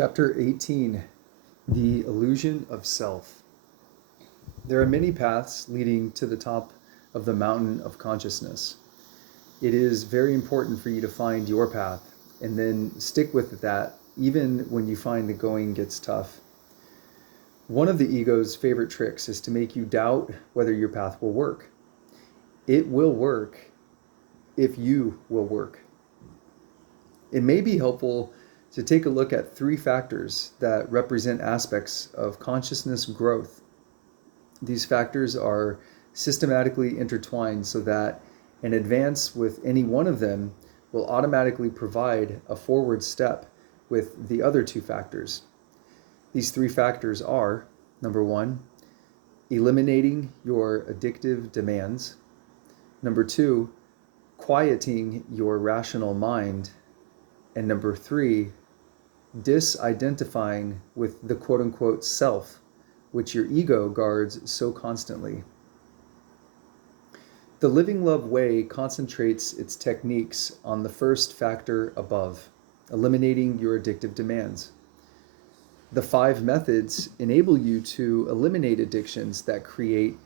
Chapter 18, The Illusion of Self. There are many paths leading to the top of the mountain of consciousness. It is very important for you to find your path and then stick with that even when you find the going gets tough. One of the ego's favorite tricks is to make you doubt whether your path will work. It will work if you will work. It may be helpful to take a look at three factors that represent aspects of consciousness growth. These factors are systematically intertwined so that an advance with any one of them will automatically provide a forward step with the other two factors. These three factors are, number one, eliminating your addictive demands. Number two, quieting your rational mind. And number three, disidentifying with the quote-unquote self, which your ego guards so constantly. The Living Love Way concentrates its techniques on the first factor above, eliminating your addictive demands. The 5 methods enable you to eliminate addictions that create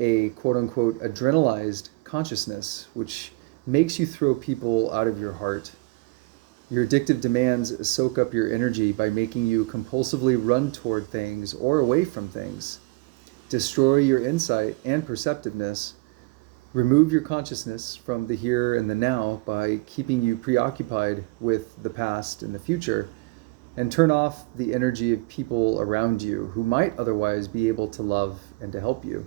a quote-unquote adrenalized consciousness, which makes you throw people out of your heart. Your addictive demands soak up your energy by making you compulsively run toward things or away from things, destroy your insight and perceptiveness, remove your consciousness from the here and the now by keeping you preoccupied with the past and the future, and turn off the energy of people around you who might otherwise be able to love and to help you.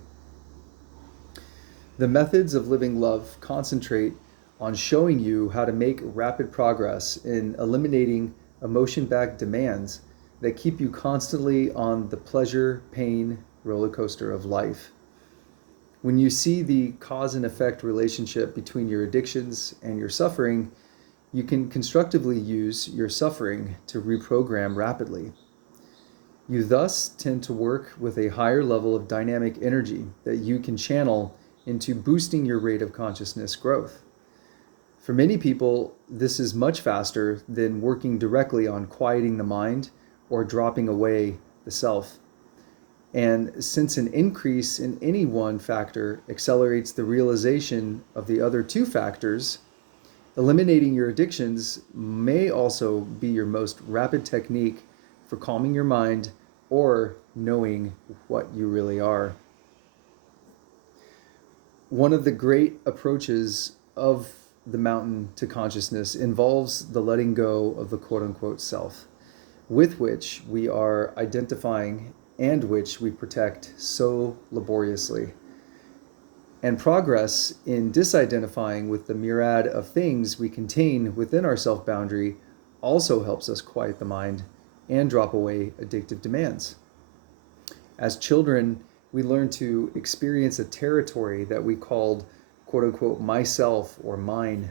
The methods of living love concentrate on showing you how to make rapid progress in eliminating emotion-backed demands that keep you constantly on the pleasure-pain roller coaster of life. When you see the cause and effect relationship between your addictions and your suffering, you can constructively use your suffering to reprogram rapidly. You thus tend to work with a higher level of dynamic energy that you can channel into boosting your rate of consciousness growth. For many people, this is much faster than working directly on quieting the mind or dropping away the self. And since an increase in any one factor accelerates the realization of the other two factors, eliminating your addictions may also be your most rapid technique for calming your mind or knowing what you really are. One of the great approaches of the mountain to consciousness involves the letting go of the quote-unquote self, with which we are identifying and which we protect so laboriously. And progress in disidentifying with the myriad of things we contain within our self-boundary also helps us quiet the mind and drop away addictive demands. As children, we learn to experience a territory that we called quote-unquote myself or mine.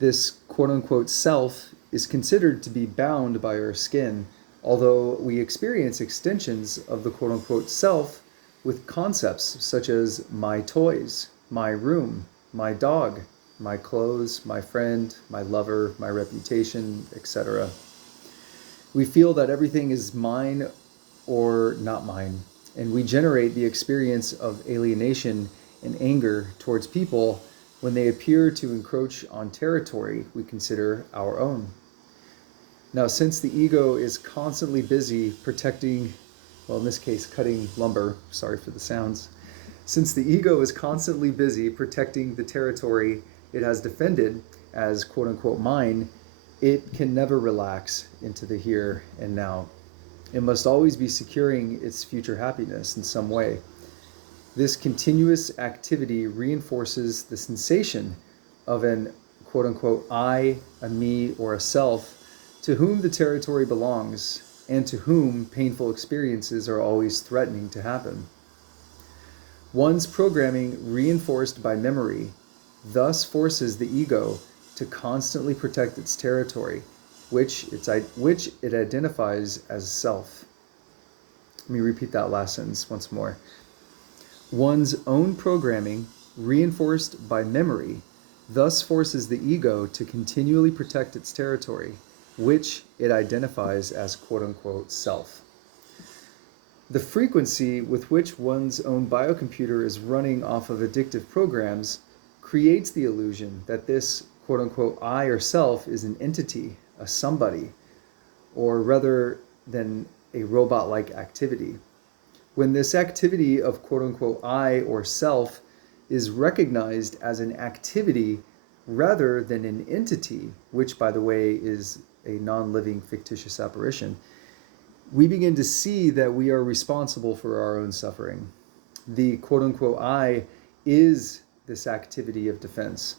This quote-unquote self is considered to be bound by our skin, although we experience extensions of the quote-unquote self with concepts such as my toys, my room, my dog, my clothes, my friend, my lover, my reputation, etc. We feel that everything is mine or not mine, and we generate the experience of alienation and anger towards people when they appear to encroach on territory we consider our own. Now, since the ego is constantly busy protecting, well, in this case, cutting lumber, sorry for the sounds. Since the ego is constantly busy protecting the territory it has defended as quote-unquote mine, it can never relax into the here and now. It must always be securing its future happiness in some way. This continuous activity reinforces the sensation of an quote-unquote I, a me, or a self to whom the territory belongs and to whom painful experiences are always threatening to happen. One's programming reinforced by memory thus forces the ego to constantly protect its territory, which it identifies as self. Let me repeat that last sentence once more. One's own programming, reinforced by memory, thus forces the ego to continually protect its territory, which it identifies as quote unquote self. The frequency with which one's own biocomputer is running off of addictive programs creates the illusion that this quote unquote I or self is an entity, a somebody, or rather than a robot like activity. When this activity of quote unquote I or self is recognized as an activity rather than an entity, which by the way is a non living fictitious apparition, we begin to see that we are responsible for our own suffering. The quote unquote I is this activity of defense.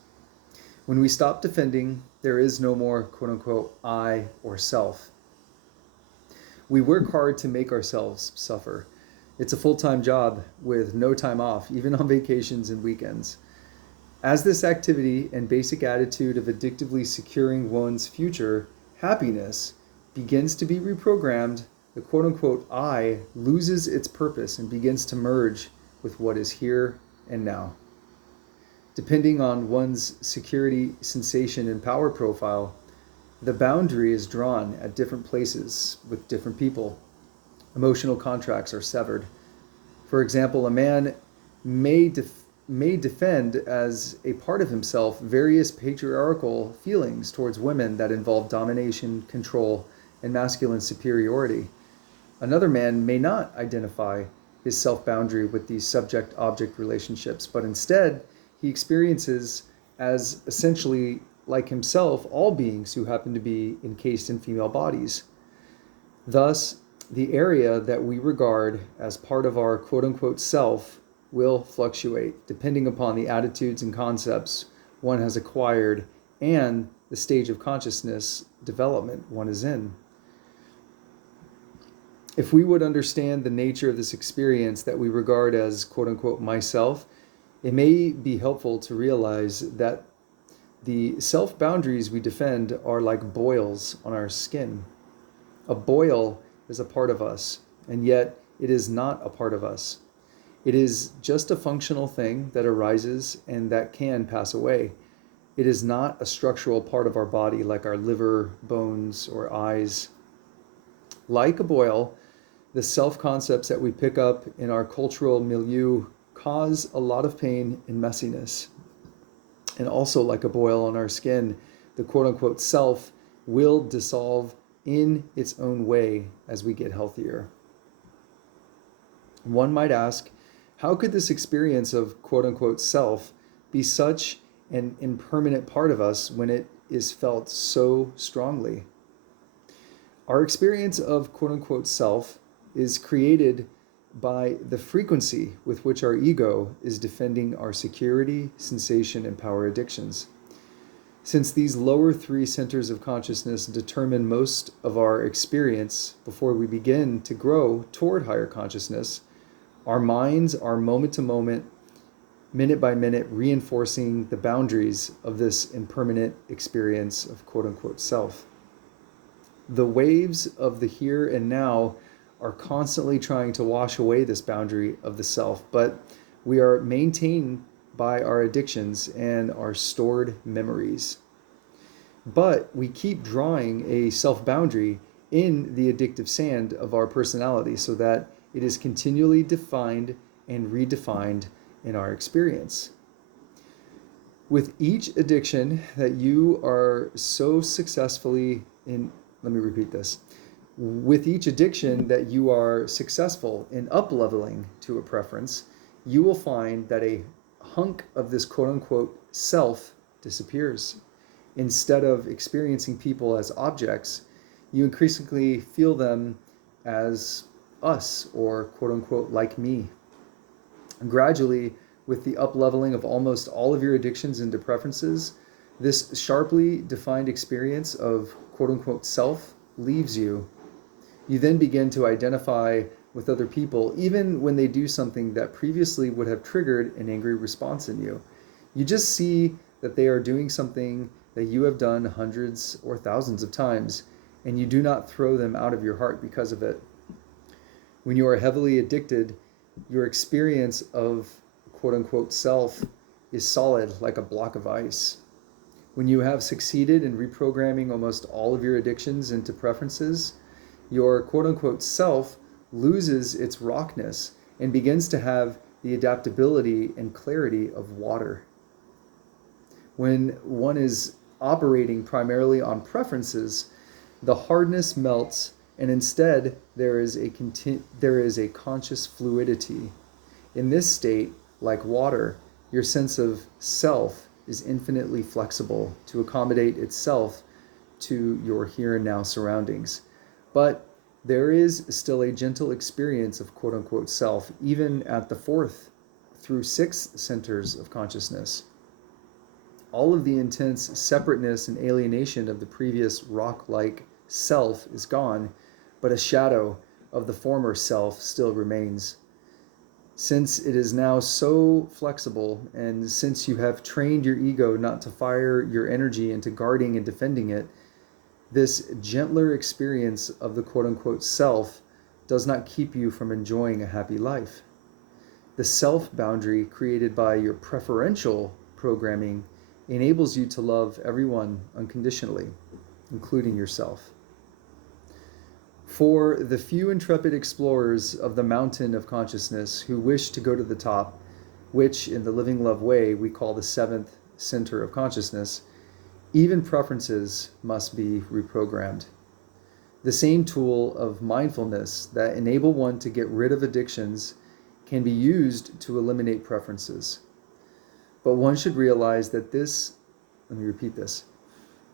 When we stop defending, there is no more quote unquote I or self. We work hard to make ourselves suffer. It's a full-time job with no time off, even on vacations and weekends. As this activity and basic attitude of addictively securing one's future happiness begins to be reprogrammed, the quote unquote I loses its purpose and begins to merge with what is here and now. Depending on one's security, sensation, and power profile, the boundary is drawn at different places with different people. Emotional contracts are severed. For example, a man may defend as a part of himself various patriarchal feelings towards women that involve domination, control, and masculine superiority. Another man may not identify his self-boundary with these subject-object relationships, but instead he experiences as essentially like himself all beings who happen to be encased in female bodies. Thus, the area that we regard as part of our quote-unquote self will fluctuate depending upon the attitudes and concepts one has acquired and the stage of consciousness development one is in. If we would understand the nature of this experience that we regard as quote unquote myself, it may be helpful to realize that the self boundaries we defend are like boils on our skin. A boil is a part of us, and yet it is not a part of us. It is just a functional thing that arises and that can pass away. It is not a structural part of our body like our liver, bones, or eyes. Like a boil, the self-concepts that we pick up in our cultural milieu cause a lot of pain and messiness. And also like a boil on our skin, the quote-unquote self will dissolve in its own way as we get healthier. One might ask, how could this experience of quote-unquote self be such an impermanent part of us when it is felt so strongly? Our experience of quote-unquote self is created by the frequency with which our ego is defending our security, sensation, and power addictions. Since these lower three centers of consciousness determine most of our experience before we begin to grow toward higher consciousness, our minds are moment to moment, minute by minute, reinforcing the boundaries of this impermanent experience of quote unquote self. The waves of the here and now are constantly trying to wash away this boundary of the self, but we are maintained by our addictions and our stored memories. But we keep drawing a self-boundary in the addictive sand of our personality so that it is continually defined and redefined in our experience. With each addiction that you are so successfully in, let me repeat this. With each addiction that you are successful in up-leveling to a preference, you will find that a hunk of this quote-unquote self disappears. Instead of experiencing people as objects, you increasingly feel them as us or quote-unquote like me. And gradually, with the up-leveling of almost all of your addictions into preferences, this sharply defined experience of quote-unquote self leaves you. You then begin to identify with other people, even when they do something that previously would have triggered an angry response in you. You just see that they are doing something that you have done hundreds or thousands of times, and you do not throw them out of your heart because of it. When you are heavily addicted, your experience of quote-unquote self is solid like a block of ice. When you have succeeded in reprogramming almost all of your addictions into preferences, your quote unquote self loses its rockness and begins to have the adaptability and clarity of water. When one is operating primarily on preferences, the hardness melts, and instead there is a conscious fluidity. In this state, like water, your sense of self is infinitely flexible to accommodate itself to your here and now surroundings. But there is still a gentle experience of quote unquote self, even at the fourth through sixth centers of consciousness. All of the intense separateness and alienation of the previous rock like self is gone, but a shadow of the former self still remains. Since it is now so flexible, and since you have trained your ego not to fire your energy into guarding and defending it, this gentler experience of the quote unquote self does not keep you from enjoying a happy life. The self boundary created by your preferential programming enables you to love everyone unconditionally, including yourself. For the few intrepid explorers of the mountain of consciousness who wish to go to the top, which in the Living Love way we call the seventh center of consciousness, even preferences must be reprogrammed. The same tool of mindfulness that enable one to get rid of addictions can be used to eliminate preferences. But one should realize that let me repeat this.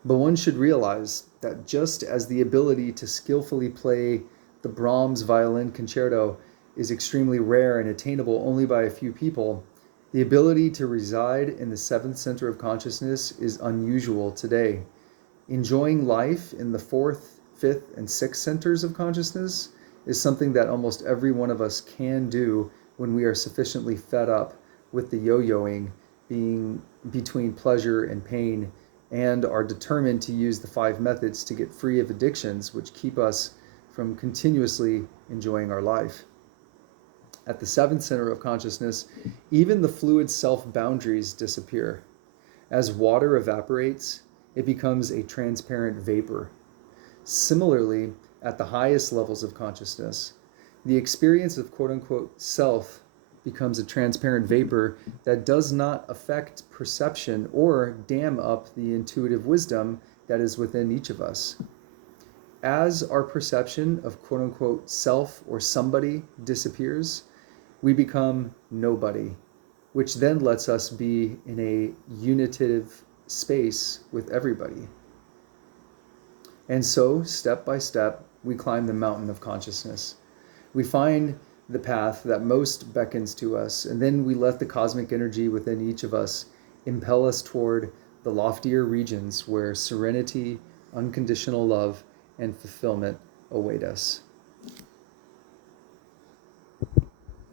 But one should realize that just as the ability to skillfully play the Brahms violin concerto is extremely rare and attainable only by a few people, the ability to reside in the seventh center of consciousness is unusual today. Enjoying life in the fourth, fifth, and sixth centers of consciousness is something that almost every one of us can do when we are sufficiently fed up with the yo-yoing being between pleasure and pain, and are determined to use the 5 methods to get free of addictions which keep us from continuously enjoying our life. At the seventh center of consciousness, even the fluid self boundaries disappear. As water evaporates, it becomes a transparent vapor. Similarly, at the highest levels of consciousness, the experience of quote unquote self becomes a transparent vapor that does not affect perception or dam up the intuitive wisdom that is within each of us. As our perception of quote unquote self or somebody disappears, we become nobody, which then lets us be in a unitive space with everybody. And so, step by step, we climb the mountain of consciousness. We find the path that most beckons to us, and then we let the cosmic energy within each of us impel us toward the loftier regions where serenity, unconditional love, and fulfillment await us.